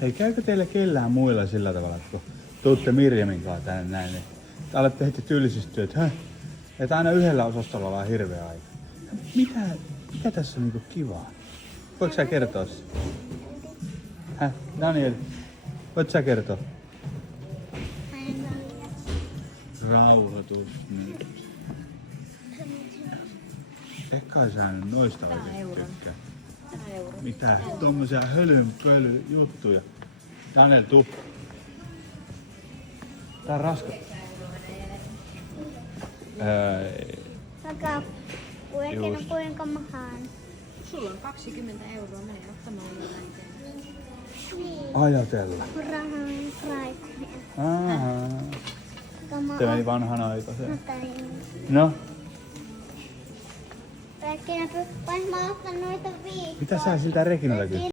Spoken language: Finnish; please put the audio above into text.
Hei, käykö teillä kellään muilla sillä tavalla, että kun tuutte Mirjamin kanssa tänne näin, niin te alatte heti tylsistyä, että aina yhdellä osastolla vaan hirveä aika. Mikä tässä on niinku kivaa? Voitko sä kertoa se? Daniel, voit sä kertoa? Rauhoitus nyt. Eikä sä nyt noista oikeesti tykkää. Mitä? Tommosia hölynpöly juttuja. Daniel, tuu. Tää on raskas. Kuinka mahaan? Sulla on 20 €, mene ottamaan jotain. Niin. Ajatella. Rahan raikkoja. Se meni vanhan aikaiseen. No? Mä otan noita viikkoa. Mitä sä siltä Reginalta kysyt?